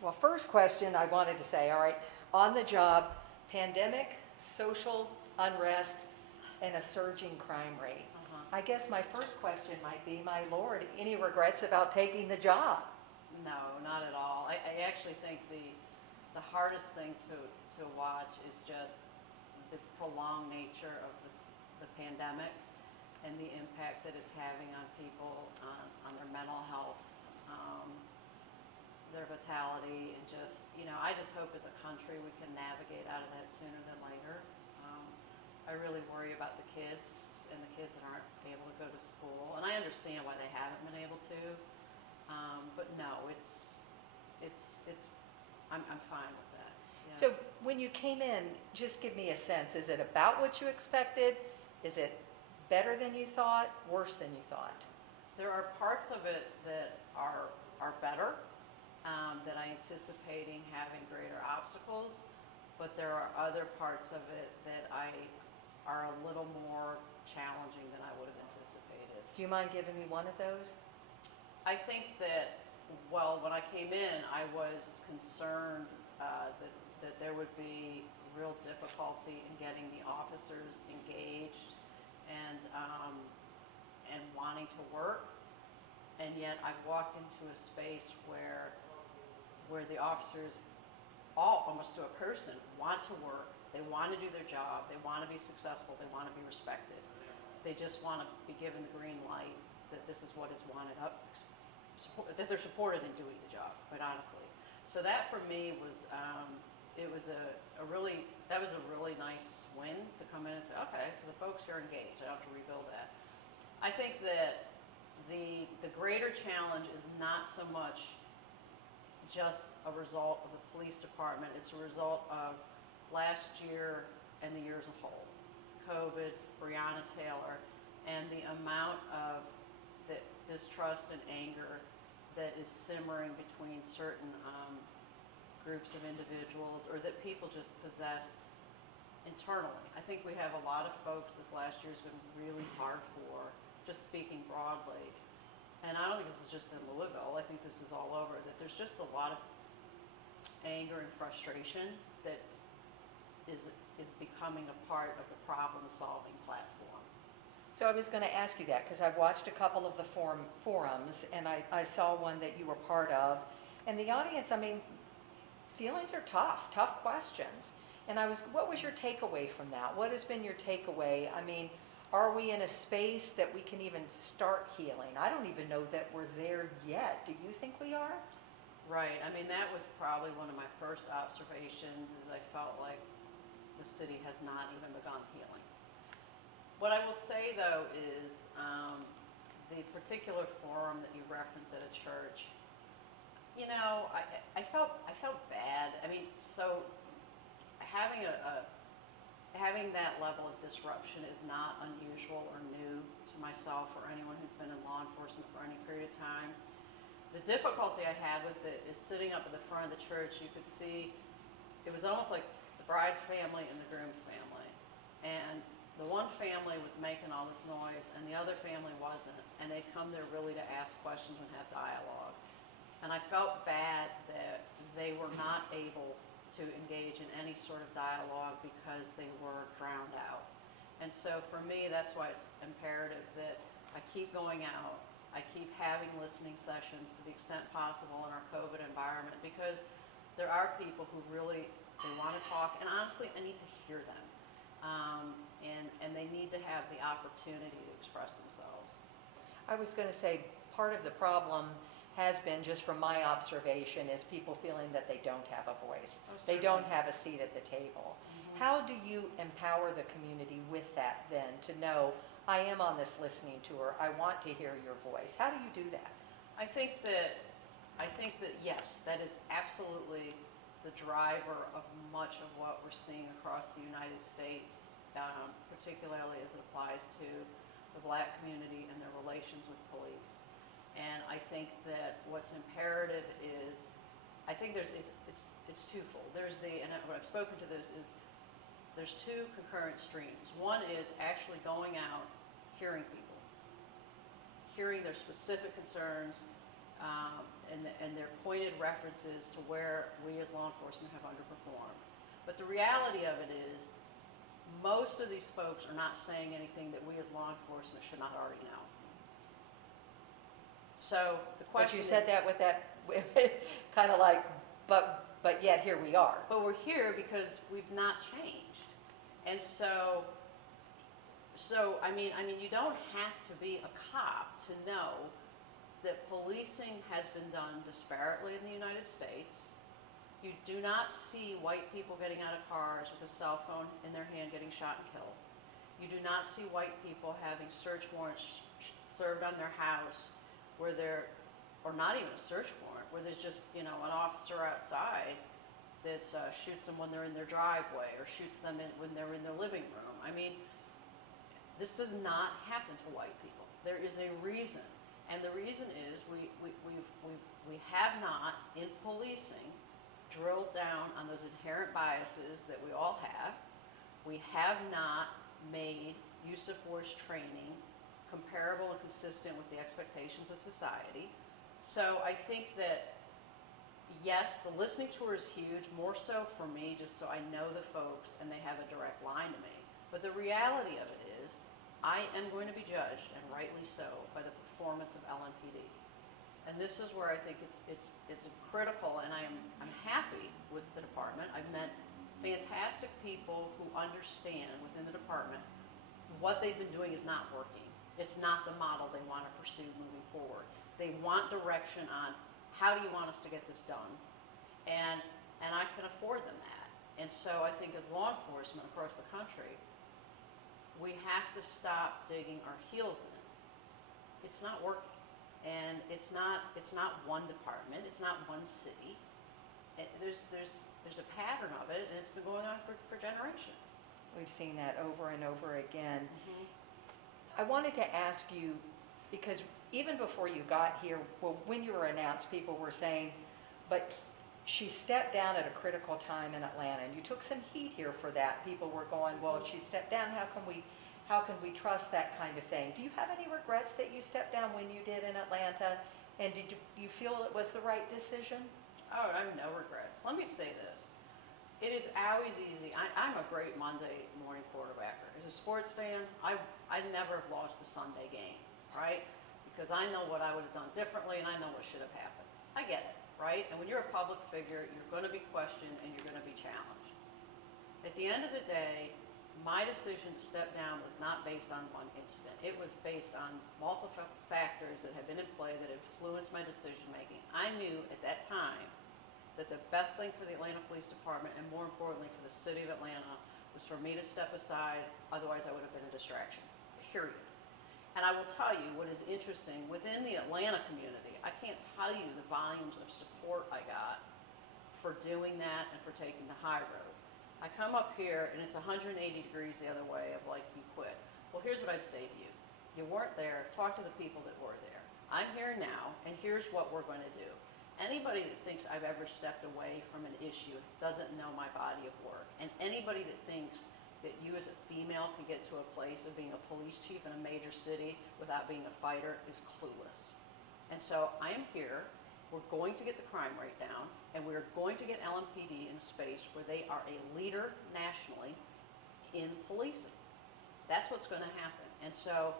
Well, first question I wanted to say, all right, on the job, pandemic, social unrest, and a surging crime rate. I guess my first question might be, my lord, any regrets about taking the job? No, not at all. I actually think the hardest thing to watch is just the prolonged nature of the pandemic and the impact that it's having on people, on their mental health, their vitality, and just, I just hope as a country we can navigate out of that sooner than later. I really worry about the kids and the kids that aren't able to go to school, and I understand why they haven't been able to, but no, I'm fine with that. Yeah. So when you came in, just give me a sense, is it about what you expected? Is it better than you thought, worse than you thought? There are parts of it that are better, that I anticipating having greater obstacles, but there are other parts of it that are a little more challenging than I would have anticipated. Do you mind giving me one of those? I think that, well, when I came in, I was concerned that there would be real difficulty in getting the officers engaged and wanting to work. And yet I've walked into a space where the officers, all almost to a person, want to work. They want to do their job. They want to be successful. They want to be respected. They just want to be given the green light that this is what is wanted up, that they're supported in doing the job, quite honestly. So that for me was, that was a really nice win to come in and say, okay, so the folks here are engaged. I don't have to rebuild that. I think that the greater challenge is not so much just a result of the police department. It's a result of last year and the year as a whole. COVID, Breonna Taylor, and the amount of the distrust and anger that is simmering between certain groups of individuals, or that people just possess internally. I think we have a lot of folks this last year has been really hard for, just speaking broadly. And I don't think this is just in Louisville. I think this is all over, that there's just a lot of anger and frustration that is becoming a part of the problem-solving platform. So I was going to ask you that because I've watched a couple of the forums, and I saw one that you were part of. And the audience, feelings are tough questions. And what was your takeaway from that? What has been your takeaway? Are we in a space that we can even start healing? I don't even know that we're there yet. Do you think we are? Right. That was probably one of my first observations, is I felt like the city has not even begun healing. What I will say, though, is the particular forum that you referenced at a church, I felt bad. So having that level of disruption is not unusual or new to myself or anyone who's been in law enforcement for any period of time. The difficulty I had with it is sitting up at the front of the church, you could see it was almost like the bride's family and the groom's family. And the one family was making all this noise and the other family wasn't. And they'd come there really to ask questions and have dialogue. And I felt bad that they were not able to engage in any sort of dialogue because they were drowned out. And so for me, that's why it's imperative that I keep going out, I keep having listening sessions to the extent possible in our COVID environment, because there are people who really, they want to talk, and honestly, I need to hear them. And they need to have the opportunity to express themselves. I was going to say, part of the problem has been, just from my observation, is people feeling that they don't have a voice. They don't have a seat at the table. Mm-hmm. How do you empower the community with that then, to know, I am on this listening tour, I want to hear your voice? How do you do that? I think that yes, that is absolutely the driver of much of what we're seeing across the United States, particularly as it applies to the Black community and their relations with police. And I think that what's imperative is, I think it's twofold. And when I've spoken to this, is there's two concurrent streams. One is actually going out, hearing people, hearing their specific concerns, and they're pointed references to where we as law enforcement have underperformed. But the reality of it is, most of these folks are not saying anything that we as law enforcement should not already know. So the But question you said that with that, kind of like, but yet here we are. But we're here because we've not changed. And so I mean, you don't have to be a cop to know that policing has been done disparately in the United States. You do not see white people getting out of cars with a cell phone in their hand getting shot and killed. You do not see white people having search warrants served on their house where they're, or not even a search warrant, where there's just, an officer outside that shoots them when they're in their driveway or shoots them when they're in their living room. I mean, this does not happen to white people. There is a reason. And the reason is we have not, in policing, drilled down on those inherent biases that we all have. We have not made use of force training comparable and consistent with the expectations of society. So I think that, yes, the listening tour is huge, more so for me, just so I know the folks and they have a direct line to me. But the reality of it is, I am going to be judged, and rightly so, by the performance of LMPD. And this is where I think it's critical, and I'm happy with the department. I've met fantastic people who understand within the department what they've been doing is not working. It's not the model they want to pursue moving forward. They want direction on how do you want us to get this done, and I can afford them that. And so I think as law enforcement across the country, we have to stop digging our heels in. It's not working. And it's not one department, it's not one city. There's a pattern of it, and it's been going on for generations. We've seen that over and over again. Mm-hmm. I wanted to ask you, because even before you got here, well, when you were announced, people were saying, but she stepped down at a critical time in Atlanta, and you took some heat here for that. People were going, well, if she stepped down, how can we trust that kind of thing? Do you have any regrets that you stepped down when you did in Atlanta? And did you feel it was the right decision? Oh, I have no regrets. Let me say this. It is always easy. I'm a great Monday morning quarterbacker. As a sports fan, I'd never have lost a Sunday game, right? Because I know what I would have done differently, and I know what should have happened. I get it, right? And when you're a public figure, you're going to be questioned and you're going to be challenged. At the end of the day, my decision to step down was not based on one incident. It was based on multiple factors that have been in play that influenced my decision making. I knew at that time that the best thing for the Atlanta Police Department, and more importantly for the city of Atlanta, was for me to step aside, otherwise I would have been a distraction, period. And I will tell you what is interesting, within the Atlanta community, I can't tell you the volumes of support I got for doing that and for taking the high road. I come up here and it's 180 degrees the other way of like, you quit. Well, here's what I'd say to you. You weren't there, talk to the people that were there. I'm here now, and here's what we're going to do. Anybody that thinks I've ever stepped away from an issue doesn't know my body of work. And anybody that thinks that you as a female can get to a place of being a police chief in a major city without being a fighter is clueless. And so I am here. We're going to get the crime rate down, and we're going to get LMPD in a space where they are a leader nationally in policing. That's what's going to happen. And so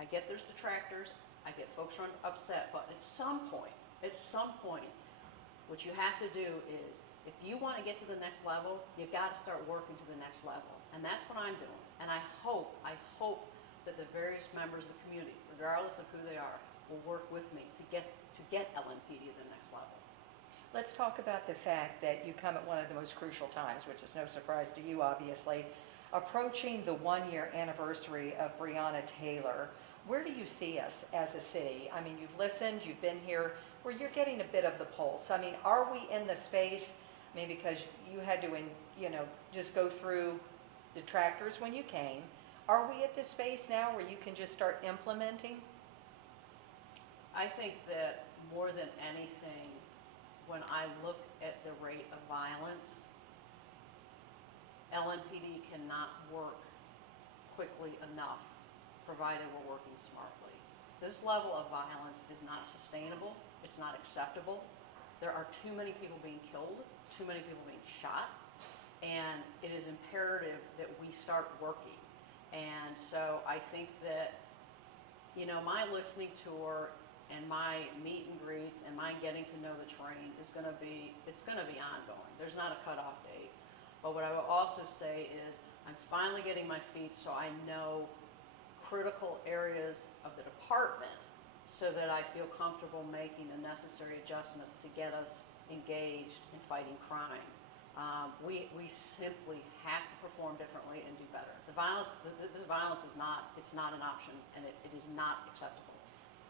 I get there's detractors, I get folks who are upset, but at some point, what you have to do is, if you want to get to the next level, you got to start working to the next level. And that's what I'm doing. And I hope that the various members of the community, regardless of who they are, will work with me to get LMPD to the next level. Let's talk about the fact that you come at one of the most crucial times, which is no surprise to you, obviously, approaching the 1-year anniversary of Breonna Taylor. Where do you see us as a city? I mean, you've listened, you've been here, where you're getting a bit of the pulse. I mean, are we in the space, I mean, because you had to, just go through detractors when you came. Are we at this space now where you can just start implementing? I think that more than anything, when I look at the rate of violence, LMPD cannot work quickly enough, provided we're working smartly. This level of violence is not sustainable. It's not acceptable. There are too many people being killed, too many people being shot, and it is imperative that we start working. And so I think that, my listening tour and my meet and greets and my getting to know the terrain it's going to be ongoing. There's not a cutoff date. But what I will also say is I'm finally getting my feet so I know critical areas of the department so that I feel comfortable making the necessary adjustments to get us engaged in fighting crime. We simply have to perform differently and do better. This violence is not an option, and it is not acceptable.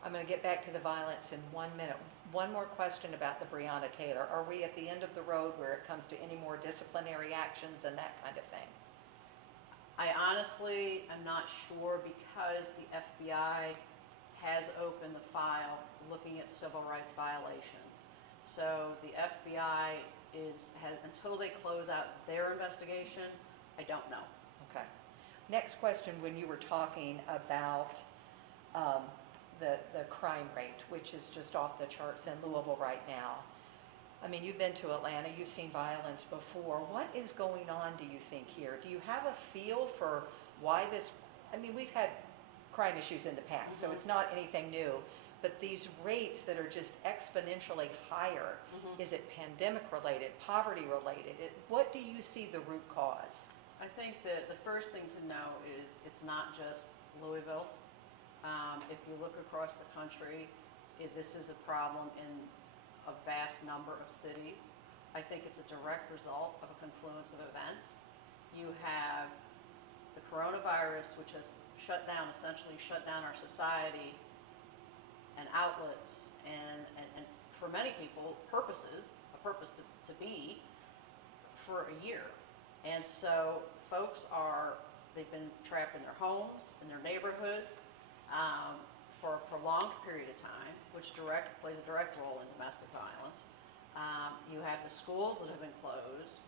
I'm going to get back to the violence in 1 minute. One more question about the Breonna Taylor. Are we at the end of the road where it comes to any more disciplinary actions and that kind of thing? I honestly am not sure because the FBI has opened the file looking at civil rights violations. So the FBI has until they close out their investigation, I don't know. Okay. Next question, when you were talking about the crime rate, which is just off the charts in Louisville right now. I mean, you've been to Atlanta, you've seen violence before. What is going on, do you think, here? Do you have a feel for why this, we've had crime issues in the past, so it's not anything new, but these rates that are just exponentially higher, is it pandemic related, poverty related? What do you see the root cause? I think that the first thing to know is it's not just Louisville. If you look across the country, this is a problem in a vast number of cities. I think it's a direct result of a confluence of events. You have the coronavirus, which has essentially shut down our society and outlets and for many people, a purpose to be for a year. And so folks they've been trapped in their homes, in their neighborhoods, for a prolonged period of time, which plays a direct role in domestic violence. You have the schools that have been closed,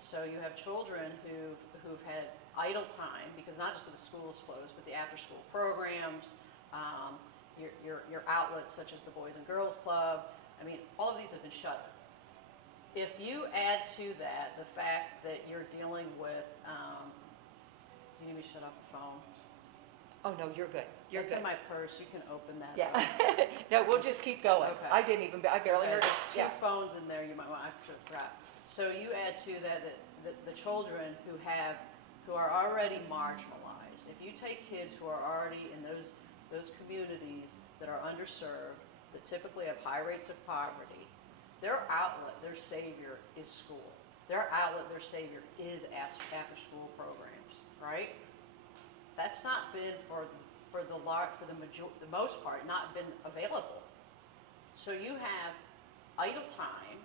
so you have children who've had idle time because not just the schools closed, but the after-school programs, your outlets such as the Boys and Girls Club. All of these have been shut. If you add to that the fact that you're dealing with, do you need me to shut off the phone? Oh, no, you're good. It's good. in my purse. You can open that. Yeah. No, we'll just keep going. Okay. I barely heard it. There's two phones in there. You might want. I should have forgot. So you add to that the children who are already marginalized. If you take kids who are already in those communities that are underserved, that typically have high rates of poverty, their outlet, their savior is school. Their outlet, their savior is after school programs, right? That's not been for the most part not been available. So you have idle time.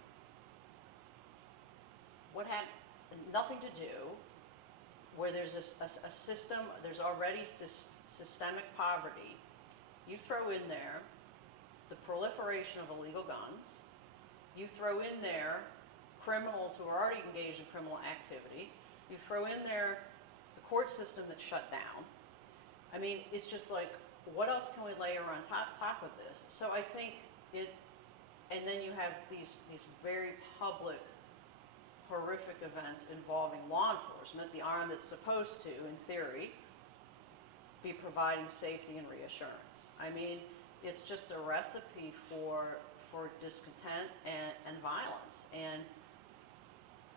What happened? Nothing to do. Where there's a system, there's already systemic poverty. You throw in there the proliferation of illegal guns. You throw in there criminals who are already engaged in criminal activity. You throw in there the court system that's shut down. It's just like, what else can we layer on top of this? So I think and then you have these very public, horrific events involving law enforcement, the arm that's supposed to, in theory, be providing safety and reassurance. It's just a recipe for discontent and violence, and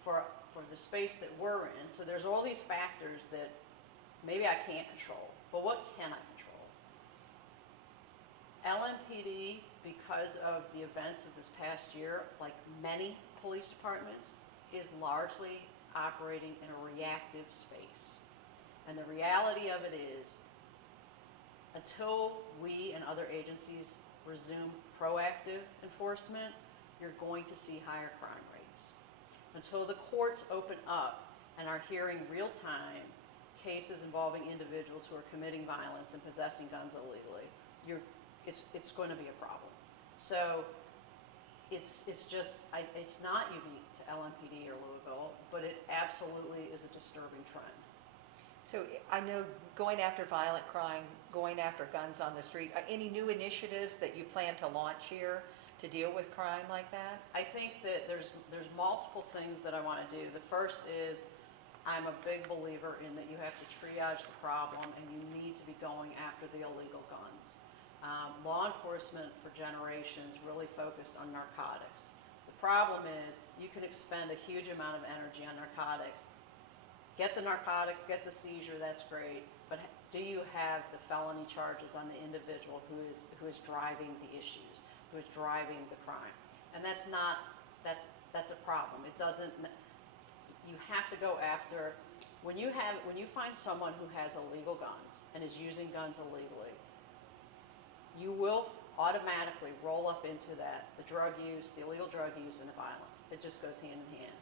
for the space that we're in. So there's all these factors that maybe I can't control, but what can I control? LMPD, because of the events of this past year, like many police departments, is largely operating in a reactive space. And the reality of it is, until we and other agencies resume proactive enforcement, you're going to see higher crime rates. Until the courts open up and are hearing real-time cases involving individuals who are committing violence and possessing guns illegally, it's going to be a problem. So it's not unique to LMPD or Louisville, but it absolutely is a disturbing trend. So I know going after violent crime, going after guns on the street, any new initiatives that you plan to launch here to deal with crime like that? I think that there's multiple things that I want to do. The first is I'm a big believer in that you have to triage the problem and you need to be going after the illegal guns. Law enforcement for generations really focused on narcotics. The problem is you can expend a huge amount of energy on narcotics. Get the narcotics, get the seizure, that's great, but do you have the felony charges on the individual who is driving the issues, who is driving the crime? And that's a problem. It doesn't, you have to go after, when you find someone who has illegal guns and is using guns illegally, you will automatically roll up into that, the drug use, the illegal drug use, and the violence. It just goes hand in hand.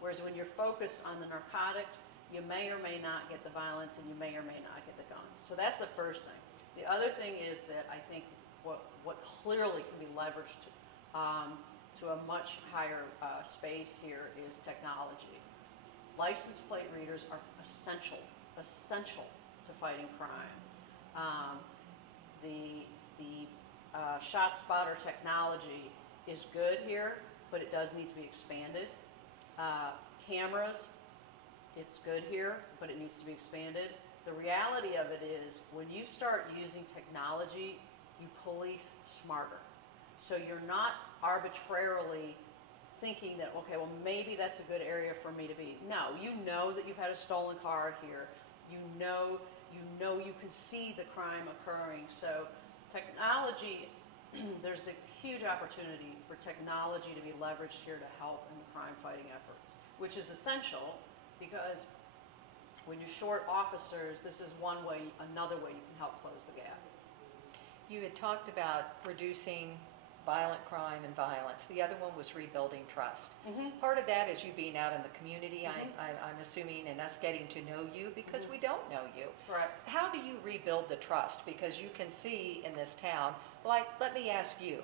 Whereas when you're focused on the narcotics, you may or may not get the violence and you may or may not get the guns. So that's the first thing. The other thing is that I think what clearly can be leveraged to a much higher space here is technology. License plate readers are essential to fighting crime. The shot spotter technology is good here, but it does need to be expanded. Cameras, it's good here, but it needs to be expanded. The reality of it is when you start using technology, you police smarter. So you're not arbitrarily thinking that, okay, well, maybe that's a good area for me to be. No, you know that you've had a stolen car here. You know you can see the crime occurring. So technology, there's the huge opportunity for technology to be leveraged here to help in the crime fighting efforts, which is essential because when you're short officers, this is another way you can help close the gap. You had talked about reducing violent crime and violence. The other one was rebuilding trust. Mm-hmm. Part of that is you being out in the community, Mm-hmm. I'm assuming, and us getting to know you because we don't know you. Right. How do you rebuild the trust? Because you can see in this town, like, let me ask you,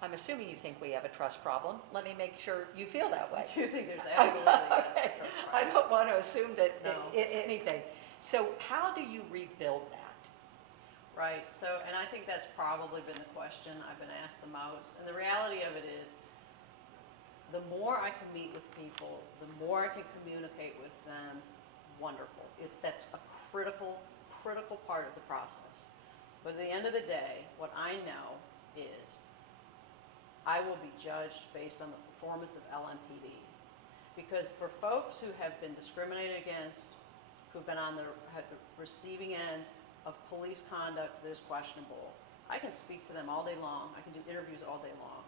I'm assuming you think we have a trust problem. Let me make sure you feel that way. I do think there's absolutely a trust I problem. don't want to assume that No. anything. So how do you rebuild that? Right, so, and I think that's probably been the question I've been asked the most. And the reality of it is, the more I can meet with people, the more I can communicate with them, wonderful. That's a critical part of the process. But at the end of the day, what I know is I will be judged based on the performance of LMPD. Because for folks who have been discriminated against, who've been on the receiving end of police conduct that is questionable, I can speak to them all day long. I can do interviews all day long.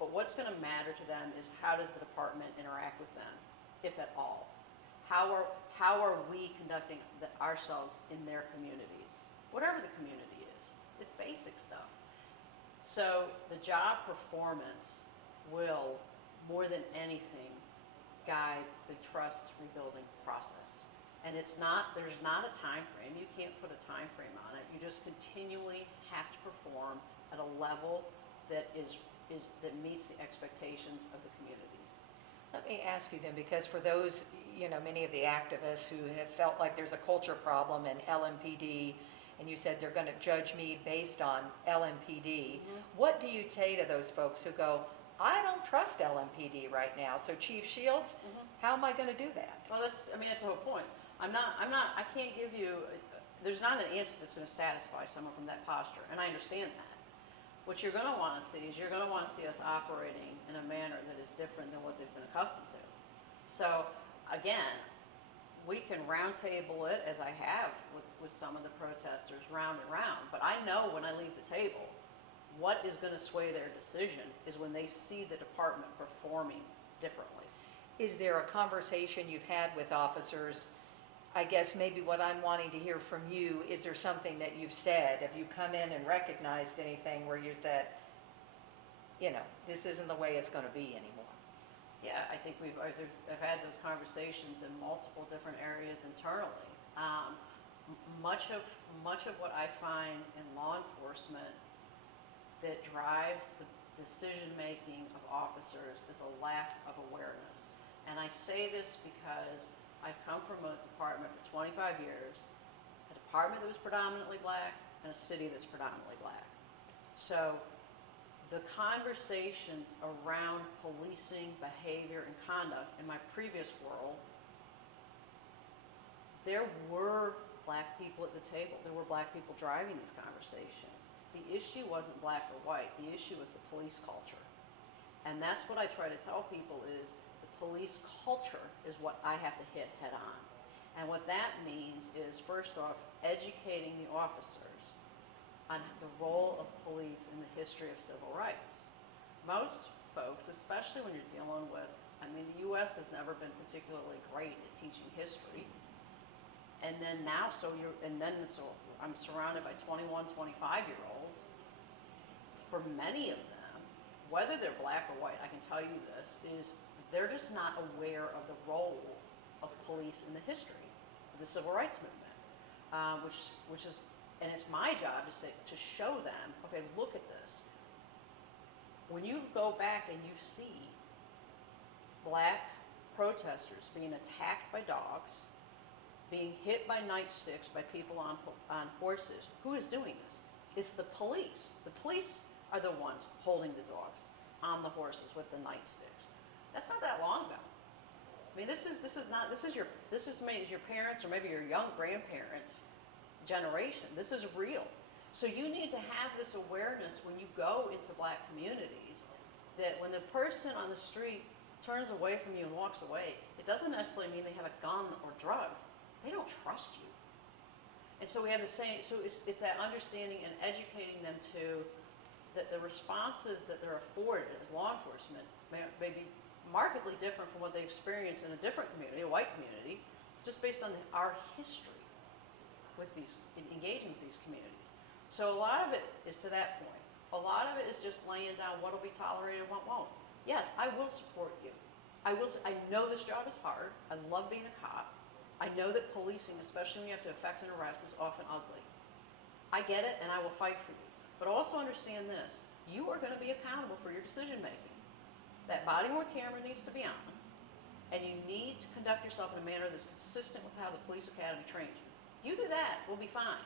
But what's going to matter to them is how does the department interact with them, if at all? How are we conducting ourselves in their communities, whatever the community is? It's basic stuff. So the job performance will, more than anything, guide the trust rebuilding process. And there's not a time frame. You can't put a time frame on it. You just continually have to perform at a level that that meets the expectations of the communities. Let me ask you then, because for those, many of the activists who have felt like there's a culture problem in LMPD, and you said they're going to judge me based on LMPD, what do you say to those folks who go, I don't trust LMPD right now, so Chief Shields, how am I going to do that? Well, that's the whole point. I can't give you, there's not an answer that's going to satisfy someone from that posture, and I understand that. What you're going to want to see is you're going to want to see us operating in a manner that is different than what they've been accustomed to. So, again, we can roundtable it, as I have with some of the protesters, round and round, but I know when I leave the table, what is going to sway their decision is when they see the department performing differently. Is there a conversation you've had with officers? I guess maybe what I'm wanting to hear from you, is there something that you've said? Have you come in and recognized anything where you said, this isn't the way it's going to be anymore? Yeah, I think I've had those conversations in multiple different areas internally. Much of what I find in law enforcement that drives the decision-making of officers is a lack of awareness. And I say this because I've come from a department for 25 years, a department that was predominantly black, and a city that's predominantly black. So the conversations around policing behavior and conduct in my previous world, there were black people at the table. There were black people driving these conversations. The issue wasn't black or white. The issue was the police culture. And that's what I try to tell people is the police culture is what I have to hit head on. And what that means is, first off, educating the officers on the role of police in the history of civil rights. Most folks, especially when you're dealing with, I mean, the U.S. has never been particularly great at teaching history. And then now, so I'm surrounded by 21, 25-year-olds. For many of them, whether they're black or white, I can tell you this, is they're just not aware of the role of police in the history of the civil rights movement, which is, and it's my job to show them, okay, look at this. When you go back and you see black protesters being attacked by dogs, being hit by nightsticks by people on horses, who is doing this? It's the police. The police are the ones holding the dogs on the horses with the nightsticks. That's not that long ago. I mean, this is your parents or maybe your young grandparents' generation. This is real. So you need to have this awareness when you go into black communities that when the person on the street turns away from you and walks away, it doesn't necessarily mean they have a gun or drugs. They don't trust you. And so we have the same, so it's that understanding and educating them to that the responses that they're afforded as law enforcement may be markedly different from what they experience in a different community, a white community, just based on our history with engaging with these communities. So a lot of it is to that point. A lot of it is just laying down what will be tolerated and what won't. Yes, I will support you. I know this job is hard. I love being a cop. I know that policing, especially when you have to effect an arrest, is often ugly. I get it, and I will fight for you. But also understand this. You are going to be accountable for your decision making. That body-worn camera needs to be on, and you need to conduct yourself in a manner that's consistent with how the police academy trains you. You do that, we'll be fine.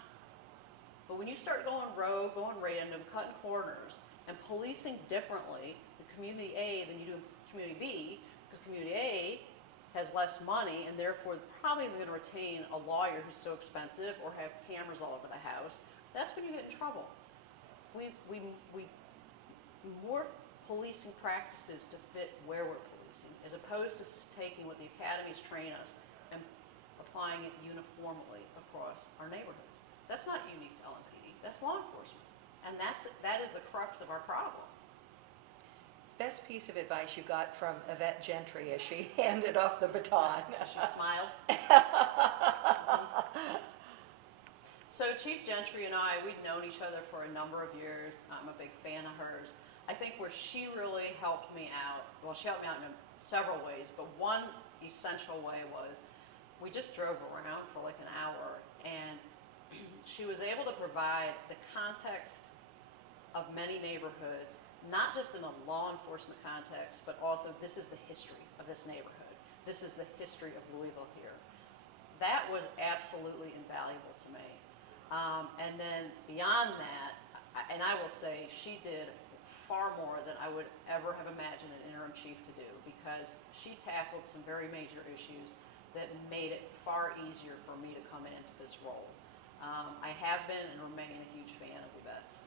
But when you start going rogue, going random, cutting corners, and policing differently in community A than you do in community B, because community A has less money and therefore probably isn't going to retain a lawyer who's so expensive or have cameras all over the house, that's when you get in trouble. We morph policing practices to fit where we're policing, as opposed to taking what the academies train us and applying it uniformly across our neighborhoods. That's not unique to LMPD. That's law enforcement. And that is the crux of our problem. Best piece of advice you got from Yvette Gentry as she handed off the baton. She smiled. So Chief Gentry and I, we'd known each other for a number of years. I'm a big fan of hers. I think where she really helped me out, well, she helped me out in several ways, but one essential way was we just drove around for like an hour, and she was able to provide the context of many neighborhoods, not just in a law enforcement context, but also this is the history of this neighborhood. This is the history of Louisville here. That was absolutely invaluable to me. And then beyond that, and I will say she did far more than I would ever have imagined an interim chief to do, because she tackled some very major issues that made it far easier for me to come into this role. I have been and remain a huge fan of Yvette's.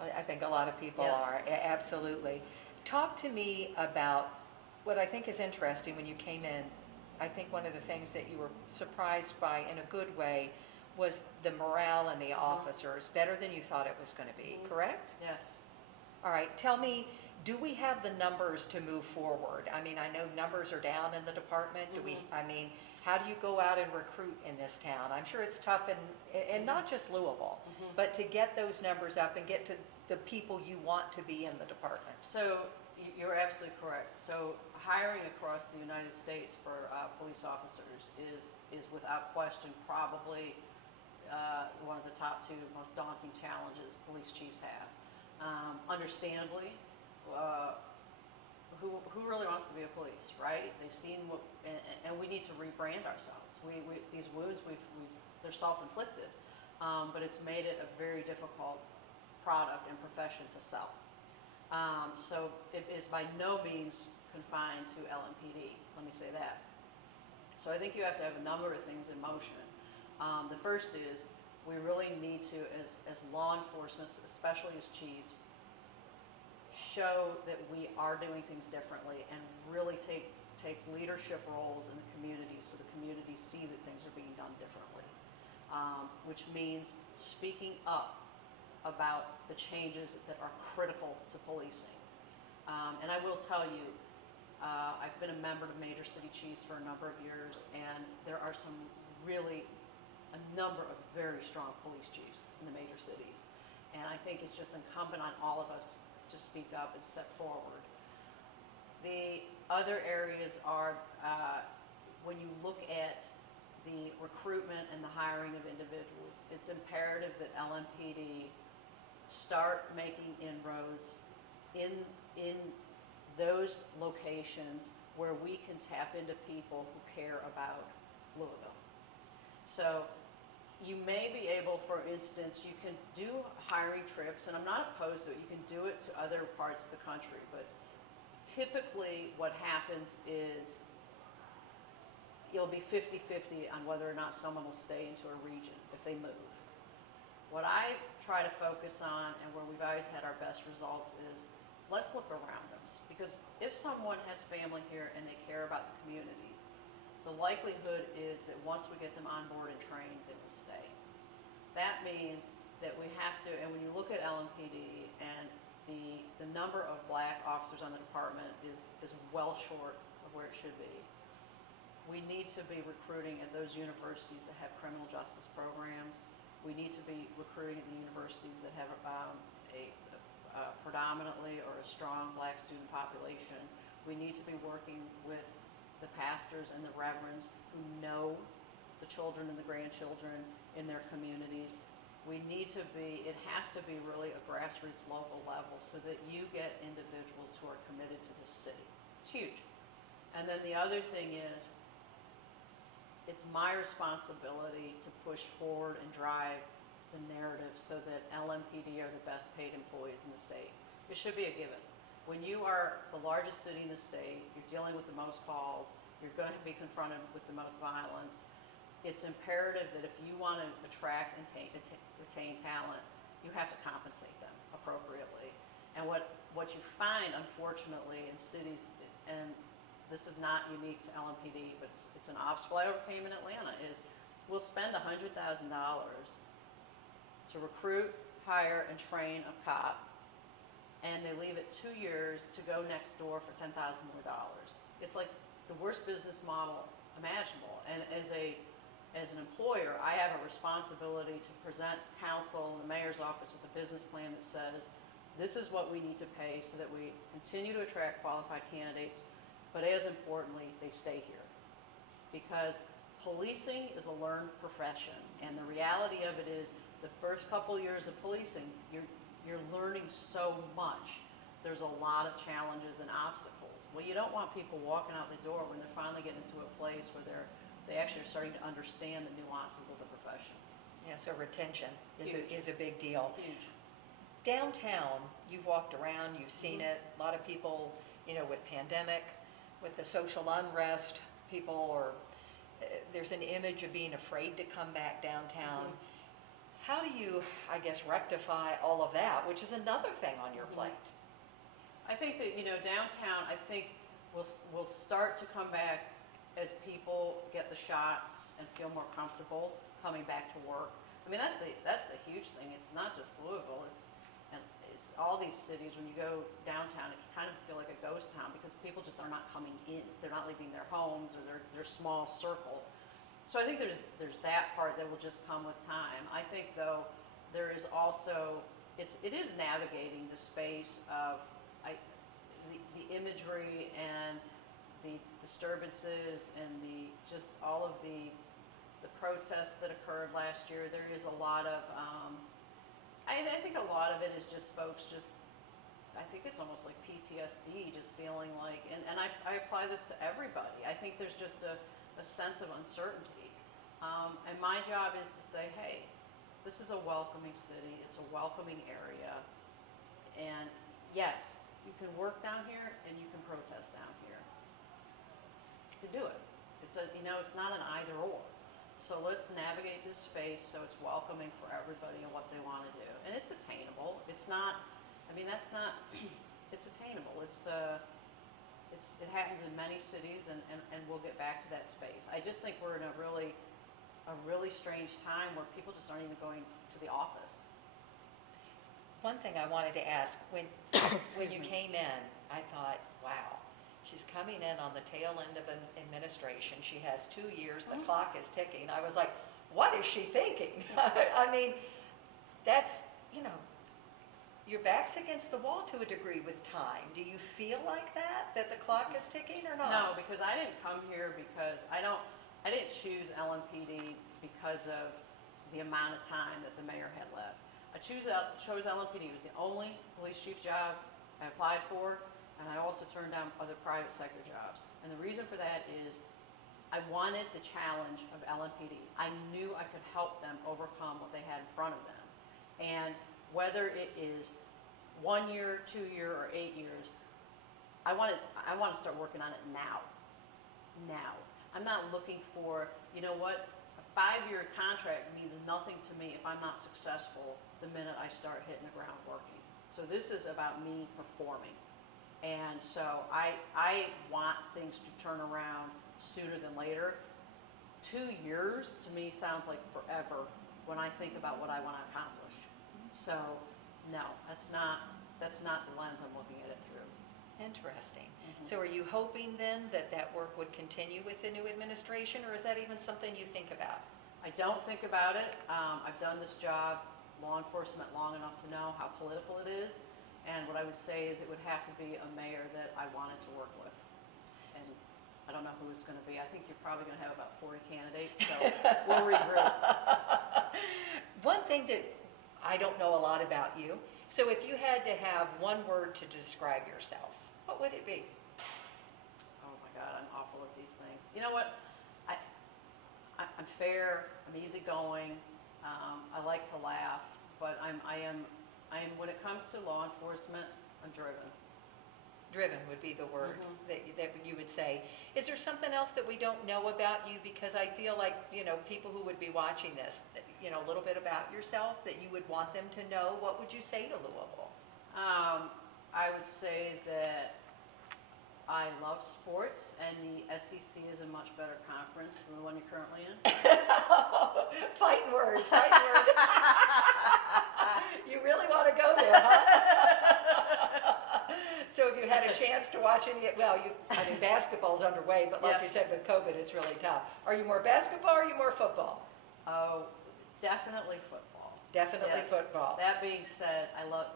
I think a lot of people Yes. are, absolutely. Talk to me about what I think is interesting when you came in. I think one of the things that you were surprised by in a good way was the morale in the officers, better than you thought it was going to be, correct? Yes. All right, tell me, do we have the numbers to move forward? I mean, I know numbers are down in the department. How do you go out and recruit in this town? I'm sure it's tough and not just Louisville, but to get those numbers up and get to the people you want to be in the department. So you're absolutely correct. So hiring across the United States for police officers is without question probably one of the top two most daunting challenges police chiefs have. Understandably, who really wants to be a police, right? They've seen what, and we need to rebrand ourselves. These wounds, they're self-inflicted, but it's made it a very difficult product and profession to sell. So it is by no means confined to LMPD, let me say that. So I think you have to have a number of things in motion. The first is we really need to, as law enforcement, especially as chiefs, show that we are doing things differently and really take leadership roles in the community so the community see that things are being done differently, which means speaking up about the changes that are critical to policing. And I will tell you, I've been a member of Major City Chiefs for a number of years, and there are a number of very strong police chiefs in the major cities. And I think it's just incumbent on all of us to speak up and step forward. The other areas are when you look at the recruitment and the hiring of individuals, it's imperative that LMPD start making inroads in those locations where we can tap into people who care about Louisville. So you may be able, for instance, you can do hiring trips, and I'm not opposed to it. You can do it to other parts of the country, but typically what happens is it'll be 50-50 on whether or not someone will stay into a region if they move. What I try to focus on, and where we've always had our best results, is let's look around us. Because if someone has family here and they care about the community, the likelihood is that once we get them on board and trained, they will stay. That means that we have to, and when you look at LMPD, and the number of black officers on the department is well short of where it should be. We need to be recruiting at those universities that have criminal justice programs. We need to be recruiting at the universities that have a predominantly or a strong black student population. We need to be working with the pastors and the reverends who know the children and the grandchildren in their communities. We need to be, it has to be really a grassroots local level so that you get individuals who are committed to this city. It's huge. And then the other thing is, it's my responsibility to push forward and drive the narrative so that LMPD are the best paid employees in the state. It should be a given. When you are the largest city in the state, you're dealing with the most calls, you're going to be confronted with the most violence. It's imperative that if you want to attract and retain talent, you have to compensate them appropriately. And what you find, unfortunately, in cities, and this is not unique to LMPD, but it's an obstacle I overcame in Atlanta, is we'll spend $100,000 to recruit, hire, and train a cop, and they leave it 2 years to go next door for $10,000 more. It's like the worst business model imaginable. And as an employer, I have a responsibility to present council and the mayor's office with a business plan that says, this is what we need to pay so that we continue to attract qualified candidates, but as importantly, they stay here. Because policing is a learned profession, and the reality of it is the first couple years of policing, you're learning so much. There's a lot of challenges and obstacles. Well, you don't want people walking out the door when they're finally getting into a place where they actually are starting to understand the nuances of the profession. Yeah, so retention is a big deal. Huge. Downtown, you've walked around, you've seen it. A lot of people, with pandemic, with the social unrest, there's an image of being afraid to come back downtown. How do you, I guess, rectify all of that, which is another thing on your plate? I think that, downtown, I think will start to come back as people get the shots and feel more comfortable coming back to work. I mean, that's the huge thing. It's not just Louisville. It's all these cities. When you go downtown, it can kind of feel like a ghost town because people just are not coming in. They're not leaving their homes or their small circle. So I think there's that part that will just come with time. I think, though, there is also it is navigating the space of the imagery and the disturbances and just all of the protests that occurred last year. There is a lot of I think a lot of it is just folks just I think it's almost like PTSD, just feeling like, and I apply this to everybody. I think there's just a sense of uncertainty. And my job is to say, hey, this is a welcoming city, it's a welcoming area, and yes, you can work down here and you can protest down here. You can do it. It's not an either or. So let's navigate this space so it's welcoming for everybody and what they want to do. And it's attainable. It's not, that's not, it's attainable. It happens in many cities, and we'll get back to that space. I just think we're in a really strange time where people just aren't even going to the office. One thing I wanted to ask, when you came in, I thought, wow, she's coming in on the tail end of an administration. She has 2 years, the clock is ticking. I was like, what is she thinking? I mean, that's, your back's against the wall to a degree with time. Do you feel like that the clock is ticking or not? No, because I didn't come here because I didn't choose LMPD because of the amount of time that the mayor had left. I chose LMPD. It was the only police chief job I applied for, and I also turned down other private sector jobs. And the reason for that is I wanted the challenge of LMPD. I knew I could help them overcome what they had in front of them. And whether it is 1 year, 2 year, or 8 years, I want to start working on it now. Now. I'm not looking for, a 5-year contract means nothing to me if I'm not successful the minute I start hitting the ground working. So this is about me performing. And so I want things to turn around sooner than later. 2 years to me sounds like forever when I think about what I want to accomplish. So no, that's not the lens I'm looking at it through. Interesting. So are you hoping then that work would continue with the new administration, or is that even something you think about? I don't think about it. I've done this job, law enforcement, long enough to know how political it is. And what I would say is it would have to be a mayor that I wanted to work with. And I don't know who it's going to be. I think you're probably going to have about 40 candidates, so we'll regroup. One thing that I don't know a lot about you, so if you had to have one word to describe yourself, what would it be? Oh my God, I'm awful at these things. You know what? I'm fair. I'm easygoing. I like to laugh, but I am. When it comes to law enforcement, I'm driven. Driven would be the word that you would say. Is there something else that we don't know about you? Because I feel like, people who would be watching this, a little bit about yourself that you would want them to know. What would you say to Louisville? I would say that I love sports, and the SEC is a much better conference than the one you're currently in. Fighting words. You really want to go there, huh? So if you had a chance to watch any, basketball's underway, but like you said, with COVID, it's really tough. Are you more basketball or are you more football? Oh, definitely football. Definitely football. That being said,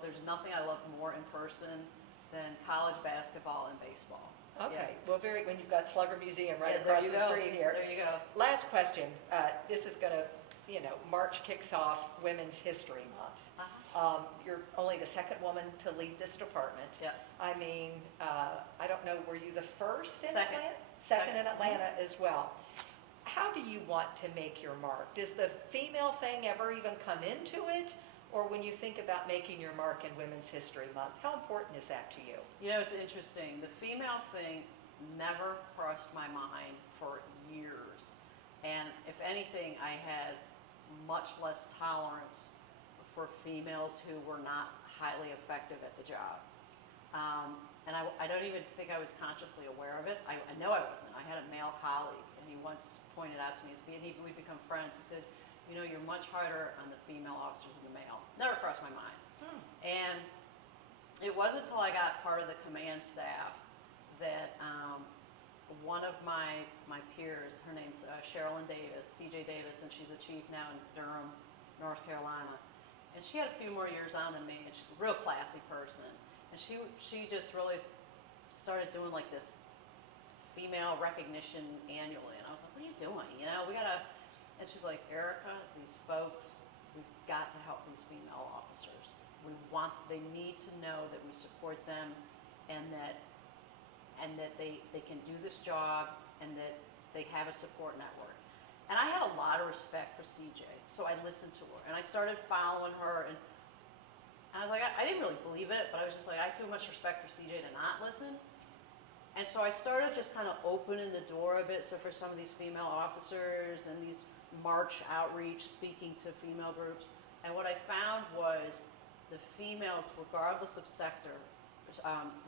there's nothing I love more in person than college basketball and baseball. Okay, well, when you've got Slugger Museum right across the street here. There you go. Last question. This is going to, March kicks off Women's History Month. You're only the second woman to lead this department. Yeah. I mean, I don't know, were you the first in Second. Atlanta? Second in Atlanta as well. How do you want to make your mark? Does the female thing ever even come into it? Or when you think about making your mark in Women's History Month, how important is that to you? It's interesting. The female thing never crossed my mind for years. And if anything, I had much less tolerance for females who were not highly effective at the job. And I don't even think I was consciously aware of it. I know I wasn't. I had a male colleague, and he once pointed out to me, we'd become friends. He said, you're much harder on the female officers than the male. Never crossed my mind. And it wasn't until I got part of the command staff that one of my peers, her name's Sherilyn Davis, CJ Davis, and she's a chief now in Durham, North Carolina. And she had a few more years on than me, and she's a real classy person. And she just really started doing like this female recognition annually. And I was like, what are you doing? We gotta, and she's like, Erika, these folks, we've got to help these female officers. they need to know that we support them and that they can do this job and that they have a support network. And I had a lot of respect for CJ, so I listened to her and I started following her, and I was like, I didn't really believe it, but I was just like, I have too much respect for CJ to not listen. And so I started just kind of opening the door a bit. So for some of these female officers and these march outreach, speaking to female groups, and what I found was the females, regardless of sector,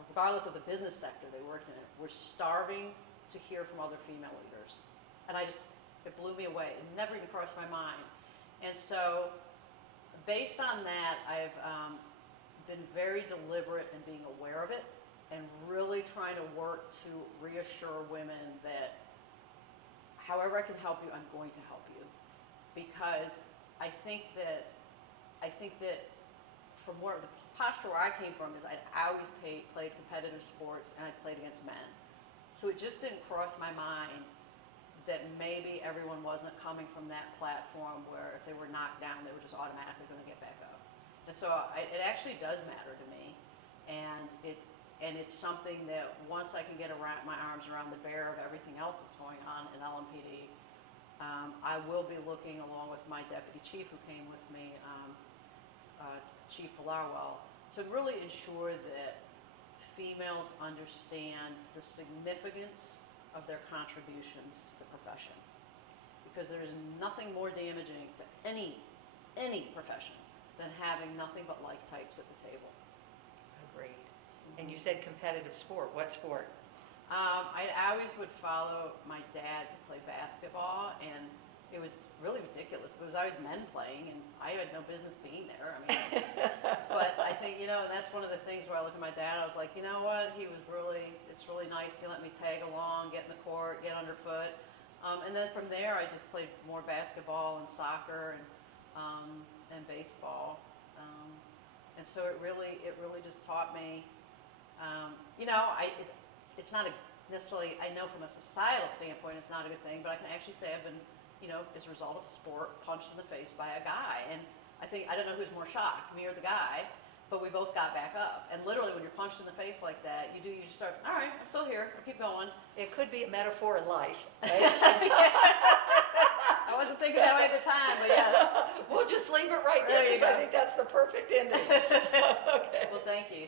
regardless of the business sector they worked in, were starving to hear from other female leaders. And it blew me away. It never even crossed my mind. And so based on that, I've been very deliberate in being aware of it and really trying to work to reassure women that however I can help you, I'm going to help you. Because I think that from where the posture where I came from is I'd always played competitive sports and I played against men. So it just didn't cross my mind that maybe everyone wasn't coming from that platform where if they were knocked down, they were just automatically going to get back up. And so it actually does matter to me, and it's something that once I can get my arms around the bear of everything else that's going on in LMPD, I will be looking along with my deputy chief who came with me, Chief Falarwell, to really ensure that females understand the significance of their contributions to the profession. Because there is nothing more damaging to any profession than having nothing but like types at the table. Agreed. And you said competitive sport. What sport? I always would follow my dad to play basketball, and it was really ridiculous. But it was always men playing, and I had no business being there. I mean, but I think, that's one of the things where I look at my dad, I was like, you know what? It's really nice. He let me tag along, get in the court, get underfoot. And then from there, I just played more basketball and soccer and baseball. And so it really just taught me, it's not necessarily, I know from a societal standpoint, it's not a good thing, but I can actually say I've been, as a result of sport, punched in the face by a guy. And I don't know who's more shocked, me or the guy, but we both got back up. And literally when you're punched in the face like that, you just start, all right, I'm still here, I'll keep going. It could be a metaphor in life. Right? I wasn't thinking that way at the time, but yeah. We'll just leave it right there because I think that's the perfect ending. Okay. Well, thank you.